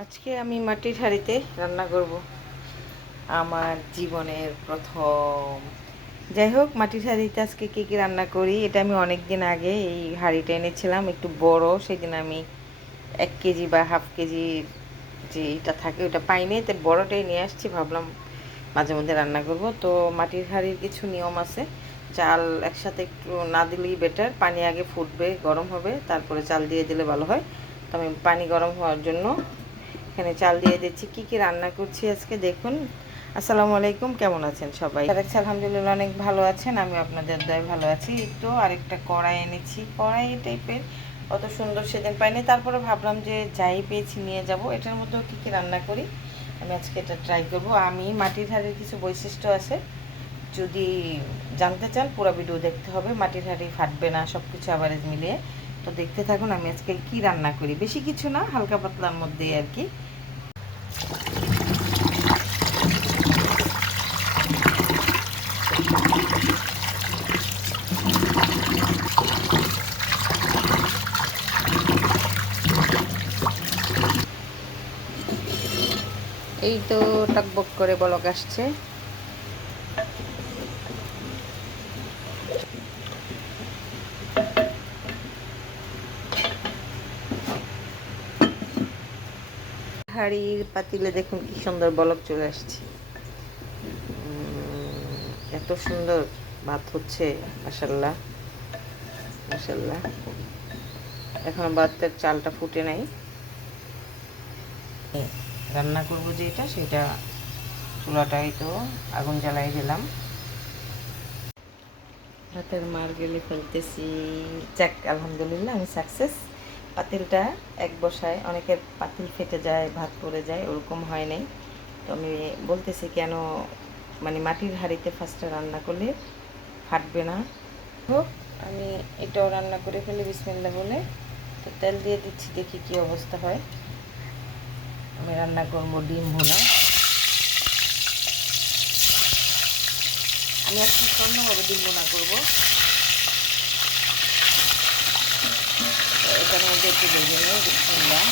আজকে আমি মাটির হাঁড়িতে রান্না করব আমার জীবনের প্রথম। যাই হোক, মাটির হাঁড়িতে আজকে কী কী রান্না করি এটা আমি অনেক দিন আগে এই হাঁড়িটা এনেছিলাম, একটু বড়। সেদিন আমি 1 কেজি বা হাফ কেজি যে এটা থাকে ওটা পাইনি, তাই বড়টাই নিয়ে আসছি। ভাবলাম মাঝে মধ্যে রান্না করব। তো মাটির হাঁড়ির কিছু নিয়ম আছে। চাল একসাথে একটু না দিলেই বেটার। পানি আগে ফুটবে, গরম হবে, তারপরে চাল দিয়ে দিলে ভালো হয়। তো আমি পানি গরম হওয়ার জন্য এখানে চাল দিয়ে দিচ্ছি। কি কি রান্না করছি আজকে দেখুন। আসসালামু আলাইকুম, কেমন আছেন সবাই? আলহামদুলিল্লাহ অনেক ভালো আছেন, আমি আপনাদের দয়ায় ভালো আছি। তো আরেকটা কড়াই এনেছি, কড়াই টাইপের অত সুন্দর সেদিন পাইনি, তারপরে ভাবলাম যে যাই পেয়েছি নিয়ে যাব। এটার মধ্যেও কী কী রান্না করি আমি আজকে এটা ট্রাই করব। আমি মাটির হাঁড়ির কিছু বৈশিষ্ট্য আছে, যদি জানতে চান পুরো ভিডিও দেখতে হবে। মাটির হাঁড়ি ফাটবে না, সব কিছু অ্যাভারেজ মিলিয়ে। তো দেখতে থাকুন আমি আজকে কি রান্না করি। বেশি কিছু না, হালকা পাতলার মধ্যেই আর কি। এই তো টকবক করে বলক আসছে। হাঁড়ির পাতিলে দেখুন কি সুন্দর বলক চলে আসছে। এত সুন্দর ভাত হচ্ছে, মাশাল্লাহ মাশাল্লাহ। এখনো ভাতের চালটা ফুটে নাই। রান্না করব যেটা সেটা চুলাটাই তো আগুন জ্বালাই দিলাম। ভাতের মার গেলে ফেলতেছি। যাক, আলহামদুলিল্লাহ আমি সাকসেস। পাতিলটা এক বসায় অনেকের পাতিল ফেটে যায়, ভাত পড়ে যায়, ওরকম হয় নাই। তো আমি বলতেছি কেন, মানে মাটির হাঁড়িতে ফার্স্টে রান্না করলে ফাটবে না। হোক, আমি এটাও রান্না করে ফেলি বিসমিল্লাহ বলে। তো তেল দিয়ে দিচ্ছি, দেখি কি অবস্থা হয়। আমি রান্না করবো ডিম ভুনা। আমি আজকে স্বর্ণভাবে ডিম ভুনা করবো। এটার মধ্যে একটু ভেজে নেই বিসমিল্লাহ।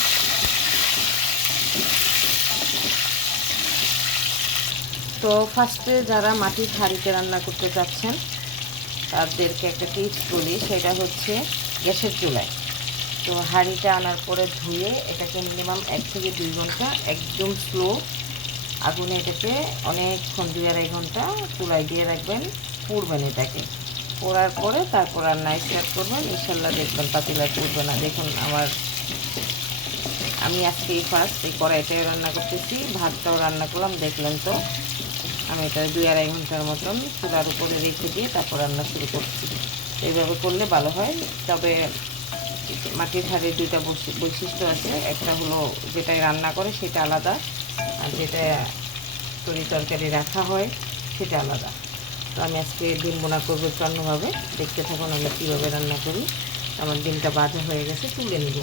তো ফার্স্টে যারা মাটির হাঁড়িতে রান্না করতে চাচ্ছেন তাদেরকে একটা টিপস বলি, সেটা হচ্ছে গ্যাসের চুলায়। তো হাঁড়িটা আনার পরে ধুয়ে এটাকে মিনিমাম 1 থেকে 2 ঘন্টা একদম স্লো আগুনে এটাকে অনেকক্ষণ 2-2.5 ঘন্টা চুলায় দিয়ে রাখবেন, পুড়বেন এটাকে। পোড়ার পরে তারপর রান্না স্টার্ট করবেন, ইনশাল্লাহ দেখবেন পাতিলা পুড়বে না। দেখুন আমি আজকে এই ফার্স্ট এই কড়াইটাই রান্না করতেছি, ভাতটাও রান্না করলাম দেখলেন তো। আমি এটা 2-2.5 ঘন্টার মতন চুলার উপরে রেখে দিয়ে তারপর রান্না শুরু করছি। এইভাবে করলে ভালো হয়। তবে মাটির হাঁড়ির দুইটা বৈশিষ্ট্য আছে, একটা হলো যেটাই রান্না করে সেটা আলাদা, আর যেটা তরকারি রাখা হয় সেটা আলাদা। তো আমি আজকে ডিম বোনা করবো অন্যভাবে, দেখতে থাকুন আমি কীভাবে রান্না করি। আমার ডিমটা ভাজা হয়ে গেছে, তুলে নিব।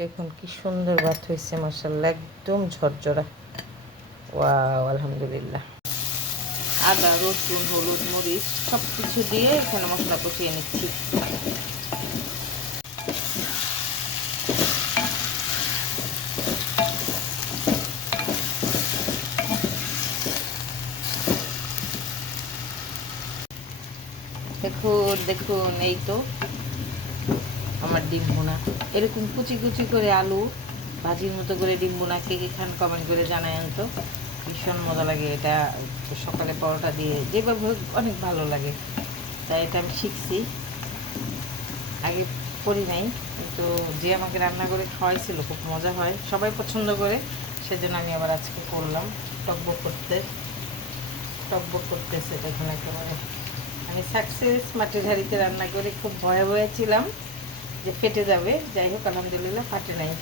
দেখুন কি সুন্দর ভাত হয়েছে, মাশাআল্লাহ একদম ঝরঝরা। ওয়াও, আলহামদুলিল্লাহ। আদা রসুন হলুদ মরিচ সব কিছু দিয়ে এখানে মশলা কষিয়ে নিচ্ছি। দেখুন দেখুন, এই তো আমার ডিম ভুনা। এরকম কুচি কুচি করে আলু ভাজির মতো করে ডিম ভুনা কে কে খান কমেন্ট করে জানায়েন তো। ভীষণ মজা লাগে এটা, সকালে পরোটা দিয়ে যেভাবে হোক অনেক ভালো লাগে। তাই এটা আমি শিখছি, আগে করি নাই, কিন্তু যে আমাকে রান্না করে খাওয়াইছিল খুব মজা হয়, সবাই পছন্দ করে, সেজন্য আমি আবার আজকে করলাম। টকবক করতেছে দেখুন একেবারে। আমি সাকসেস মাটির হাঁড়িতে রান্না করে খুব ভয়ে ভয়ে ছিলাম যে ফেটে যাবে, যাই হোক আলহামদুলিল্লাহ ফাটে নাই।